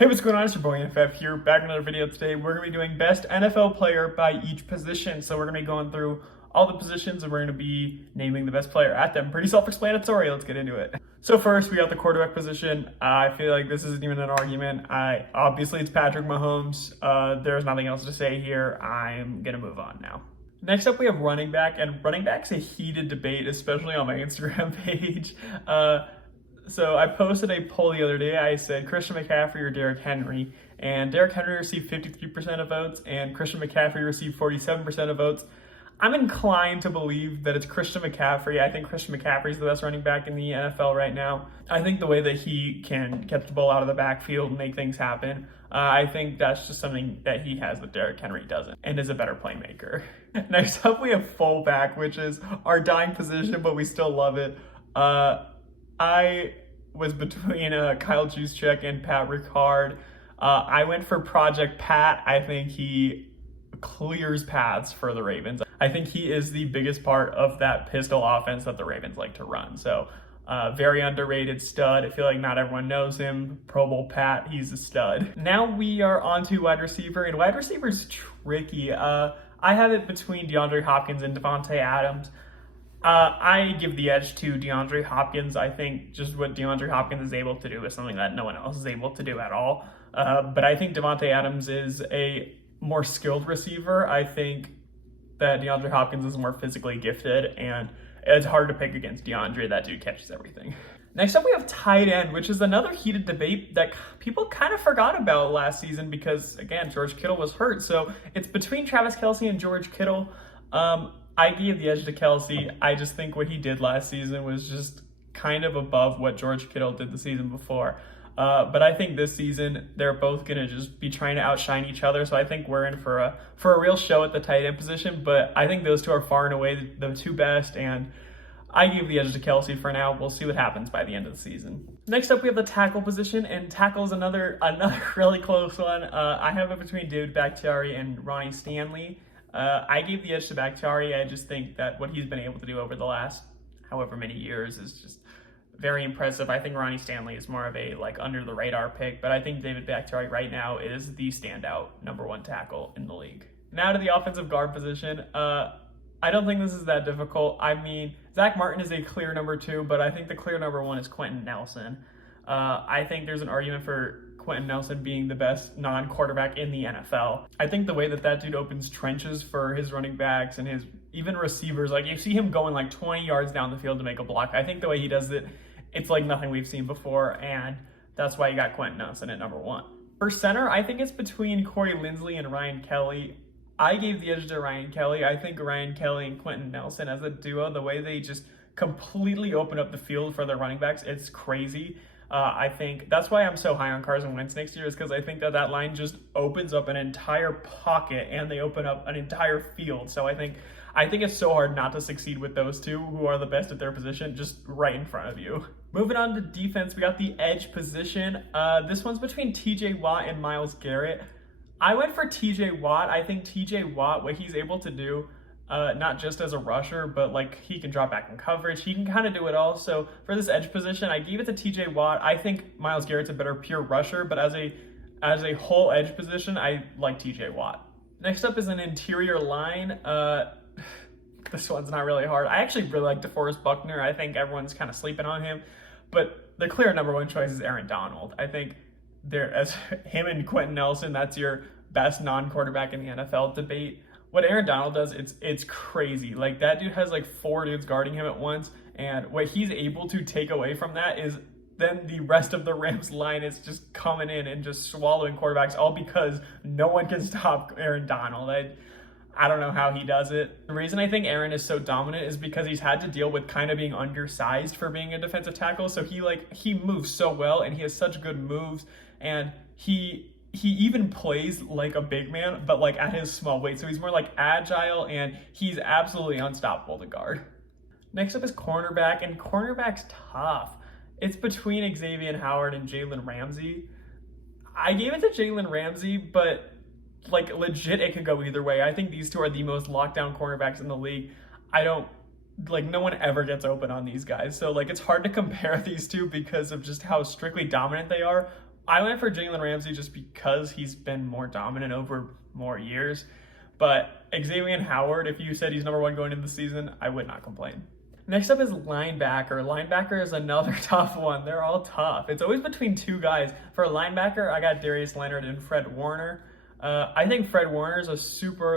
Hey, what's going on? It's your boy FF here, back in another video today. We're going to be doing best NFL player by each position. So we're going to be going through all the positions and we're going to be naming the best player at them. Pretty self-explanatory. Let's get into it. So first, we got the quarterback position. I feel like this isn't even an argument. Obviously, it's Patrick Mahomes. There's nothing else to say here. I'm going to move on now. Next up, we have running back, and running back's a heated debate, especially on my Instagram page. So I posted a poll the other day. I said Christian McCaffrey or Derrick Henry, and Derrick Henry received 53% of votes, and Christian McCaffrey received 47% of votes. I'm inclined to believe that it's Christian McCaffrey. I think Christian McCaffrey is the best running back in the NFL right now. I think the way that he can catch the ball out of the backfield and make things happen, I think that's just something that he has that Derrick Henry doesn't, and is a better playmaker. Next up, we have fullback, which is our dying position, but we still love it. I was between Kyle Juszczyk and Pat Ricard. I went for Project Pat. I think he clears paths for the Ravens. I think he is the biggest part of that pistol offense that the Ravens like to run. So very underrated stud. I feel like not everyone knows him. Pro Bowl Pat, he's a stud. Now we are on to wide receiver, and wide receiver is tricky. I have it between DeAndre Hopkins and Davante Adams. I give the edge to DeAndre Hopkins. I think just what DeAndre Hopkins is able to do is something that no one else is able to do at all. But I think Davante Adams is a more skilled receiver. I think that DeAndre Hopkins is more physically gifted, and it's hard to pick against DeAndre. That dude catches everything. Next up, we have tight end, which is another heated debate that people kind of forgot about last season because, again, George Kittle was hurt. So it's between Travis Kelce and George Kittle. I gave the edge to Kelce. I just think what he did last season was just kind of above what George Kittle did the season before. But I think this season, they're both going to just be trying to outshine each other. So I think we're in for a real show at the tight end position. But I think those two are far and away the two best. And I gave the edge to Kelce for now. We'll see what happens by the end of the season. Next up, we have the tackle position. And tackle is another really close one. I have it between David Bakhtiari and Ronnie Stanley. I gave the edge to Bakhtiari. I just think that what he's been able to do over the last however many years is just very impressive. I think Ronnie Stanley is more of a under the radar pick, but I think David Bakhtiari right now is the standout #1 tackle in the league. Now to the offensive guard position. I don't think this is that difficult. I mean, Zach Martin is a clear #2, but I think the clear #1 is Quentin Nelson. I think there's an argument for Quentin Nelson being the best non-quarterback in the NFL. I think the way that dude opens trenches for his running backs and his even receivers, you see him going 20 yards down the field to make a block. I think the way he does it, it's like nothing we've seen before, and that's why you got Quentin Nelson at #1. For center, I think it's between Corey Linsley and Ryan Kelly. I gave the edge to Ryan Kelly. I think Ryan Kelly and Quentin Nelson as a duo, the way they just completely open up the field for their running backs, it's crazy. I think that's why I'm so high on Carson Wentz next year, is because I think that line just opens up an entire pocket and they open up an entire field. So I think it's so hard not to succeed with those two who are the best at their position just right in front of you. Moving on to defense, we got the edge position. This one's between TJ Watt and Myles Garrett. I went for TJ Watt. I think TJ Watt, what he's able to do, not just as a rusher, but he can drop back in coverage. He can kind of do it all. So for this edge position, I gave it to TJ Watt. I think Myles Garrett's a better pure rusher, but as a whole edge position, I like TJ Watt. Next up is an interior line. This one's not really hard. I actually really like DeForest Buckner. I think everyone's kind of sleeping on him, but the clear #1 choice is Aaron Donald. I think as him and Quentin Nelson, that's your best non-quarterback in the NFL debate. What Aaron Donald does, it's crazy. That dude has 4 dudes guarding him at once, and what he's able to take away from that is then the rest of the Rams line is just coming in and just swallowing quarterbacks, all because no one can stop Aaron Donald. I don't know how he does it. The reason I think Aaron is so dominant is because he's had to deal with kind of being undersized for being a defensive tackle. So he moves so well, and he has such good moves, and he even plays like a big man, but at his small weight. So he's more agile, and he's absolutely unstoppable to guard. Next up is cornerback, and cornerback's tough. It's between Xavier Howard and Jalen Ramsey. I gave it to Jalen Ramsey, but legit, it could go either way. I think these two are the most lockdown cornerbacks in the league. No one ever gets open on these guys. So it's hard to compare these two because of just how strictly dominant they are. I went for Jalen Ramsey just because he's been more dominant over more years. But Xavier Howard, if you said he's number 1 going into the season, I would not complain. Next up is linebacker. Linebacker is another tough one. They're all tough. It's always between 2 guys. For a linebacker, I got Darius Leonard and Fred Warner. I think Fred Warner is a super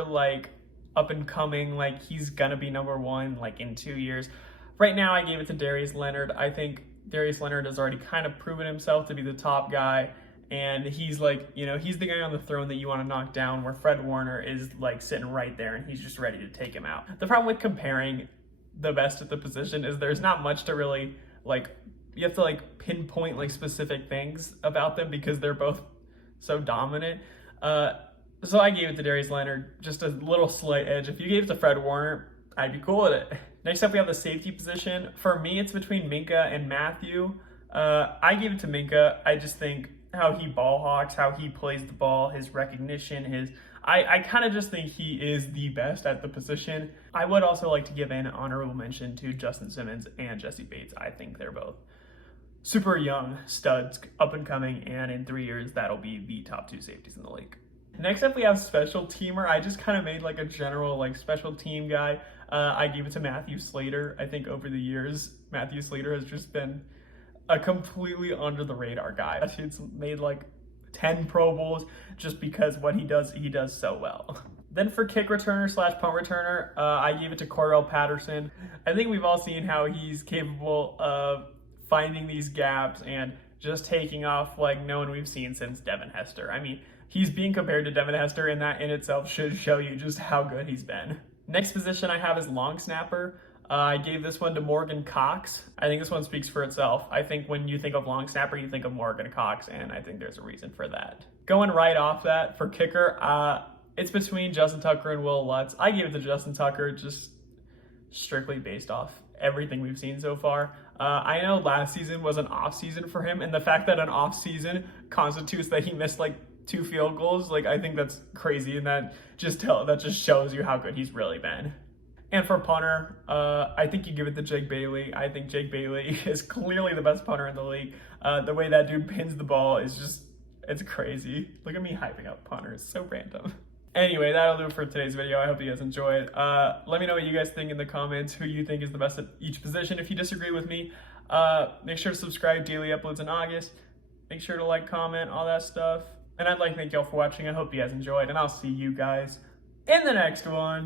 up and coming, he's gonna be number 1 in 2 years. Right now, I gave it to Darius Leonard. I think Darius Leonard has already kind of proven himself to be the top guy. And he's he's the guy on the throne that you want to knock down, where Fred Warner is sitting right there and he's just ready to take him out. The problem with comparing the best at the position is there's not much to really you have to pinpoint specific things about them because they're both so dominant. So I gave it to Darius Leonard, just a little slight edge. If you gave it to Fred Warner, I'd be cool with it. Next up, we have the safety position. For me, it's between Minka and Matthew. I gave it to Minka. I just think how he ball hawks, how he plays the ball, his recognition, I kind of just think he is the best at the position. I would also like to give an honorable mention to Justin Simmons and Jesse Bates. I think they're both super young studs, up and coming, and in 3 years, that'll be the top 2 safeties in the league. Next up, we have special teamer. I just kind of made a general special team guy. I gave it to Matthew Slater. I think over the years, Matthew Slater has just been a completely under the radar guy. He's made 10 Pro Bowls just because what he does so well. Then for kick returner / punt returner, I gave it to Cordell Patterson. I think we've all seen how he's capable of finding these gaps and just taking off like no one we've seen since Devin Hester. I mean, he's being compared to Devin Hester, and that in itself should show you just how good he's been. Next position I have is long snapper. I gave this one to Morgan Cox. I think this one speaks for itself. I think when you think of long snapper, you think of Morgan Cox, and I think there's a reason for that. Going right off that, for kicker, it's between Justin Tucker and Will Lutz. I gave it to Justin Tucker just strictly based off everything we've seen so far. I know last season was an off season for him, and the fact that an off season constitutes that he missed 2 field goals, I think that's crazy, and that just shows you how good he's really been. And for punter, I think you give it to Jake Bailey. I think Jake Bailey is clearly the best punter in the league. The way that dude pins the ball is just, it's crazy. Look at me hyping up punters, so random. Anyway, that'll do it for today's video. I hope you guys enjoyed. Let me know what you guys think in the comments, who you think is the best at each position. If you disagree with me, make sure to subscribe. Daily uploads in August. Make sure to like, comment, all that stuff. And I'd like to thank y'all for watching. I hope you guys enjoyed, and I'll see you guys in the next one.